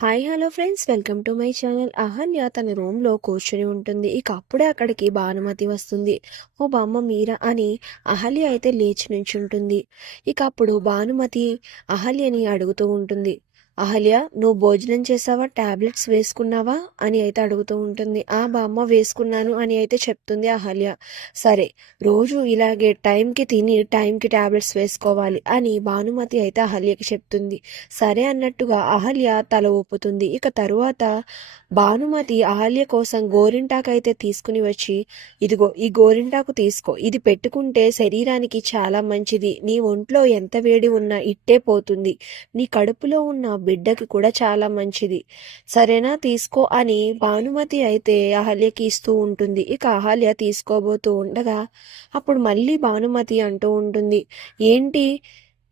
Hi hello friends, welcome to my channel. Ahalya తన రూమ్లో కూర్చొని ఉంటుంది. ఇక అప్పుడే అక్కడికి భానుమతి వస్తుంది. ఓ బామ్మ మీరా అని అహల్య అయితే లేచి నుంచుంటుంది. ఇక అప్పుడు భానుమతి అహల్యని అడుగుతూ ఉంటుంది. అహల్య, నువ్వు భోజనం చేసావా, టాబ్లెట్స్ వేసుకున్నావా అని అయితే అడుగుతూ ఉంటుంది. ఆ బామ్మ వేసుకున్నాను అని అయితే చెప్తుంది అహల్య. సరే, రోజు ఇలాగే టైంకి తిని టైంకి టాబ్లెట్స్ వేసుకోవాలి అని భానుమతి అయితే అహల్యకి చెప్తుంది. సరే అన్నట్టుగా అహల్య తల ఊపుతుంది. ఇక తరువాత భానుమతి అహల్య కోసం గోరింటాకు అయితే తీసుకుని వచ్చి, ఇదిగో ఈ గోరింటాకు తీసుకో, ఇది పెట్టుకుంటే శరీరానికి చాలా మంచిది, నీ ఒంట్లో ఎంత వేడి ఉన్నా ఇట్టే పోతుంది, నీ కడుపులో ఉన్న బిడ్డకి కూడా చాలా మంచిది, సరేనా, తీసుకో అని భానుమతి అయితే అహల్యకి ఇస్తూ ఉంటుంది. ఇక అహల్య తీసుకోబోతూ ఉండగా అప్పుడు మళ్ళీ భానుమతి అంటూ ఉంటుంది, ఏంటి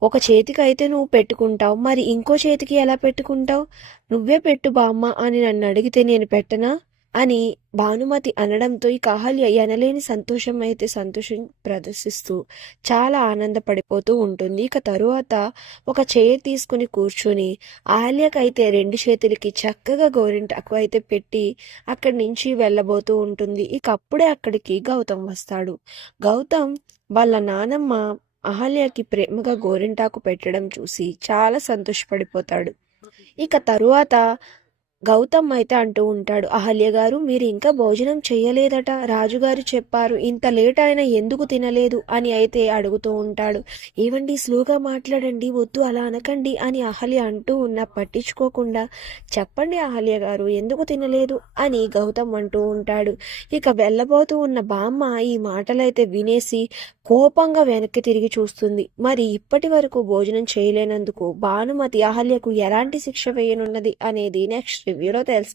ఒక చేతికి అయితే నువ్వు పెట్టుకుంటావు, మరి ఇంకో చేతికి ఎలా పెట్టుకుంటావు, నువ్వే పెట్టు బామ్మ అని నన్ను అడిగితే నేను పెట్టనా అని భానుమతి అనడంతో ఈ అహల్య ఎనలేని సంతోషం ప్రదర్శిస్తూ చాలా ఆనందపడిపోతూ ఉంటుంది. ఇక తరువాత ఒక చైర్ తీసుకుని కూర్చొని అహల్యకైతే రెండు చేతులకి చక్కగా గోరింటాకు అయితే పెట్టి అక్కడి నుంచి వెళ్ళబోతూ ఉంటుంది. ఇక అప్పుడే అక్కడికి గౌతమ్ వస్తాడు. గౌతమ్ వాళ్ళ నానమ్మ అహల్యకి ప్రేమగా గోరింటాకు పెట్టడం చూసి చాలా సంతోషపడిపోతాడు. ఇక తరువాత గౌతమ్ అయితే అంటూ ఉంటాడు, అహల్య గారు మీరు ఇంకా భోజనం చెయ్యలేదట, రాజుగారు చెప్పారు, ఇంత లేట్ అయినా ఎందుకు తినలేదు అని అయితే అడుగుతూ ఉంటాడు. ఏవండి, స్లోగా మాట్లాడండి, వద్దు అలా అనకండి అని అహల్య అంటూ పట్టించుకోకుండా, చెప్పండి అహల్య గారు ఎందుకు తినలేదు అని గౌతమ్ అంటూ ఉంటాడు. ఇక వెళ్ళబోతూ ఉన్న బామ్మ ఈ మాటలైతే వినేసి కోపంగా వెనక్కి తిరిగి చూస్తుంది. మరి ఇప్పటి వరకు భోజనం చేయలేనందుకు భానుమతి అహల్యకు ఎలాంటి శిక్ష వేయనున్నది అనేది నెక్స్ట్ రివ్యూలో తెలుసు.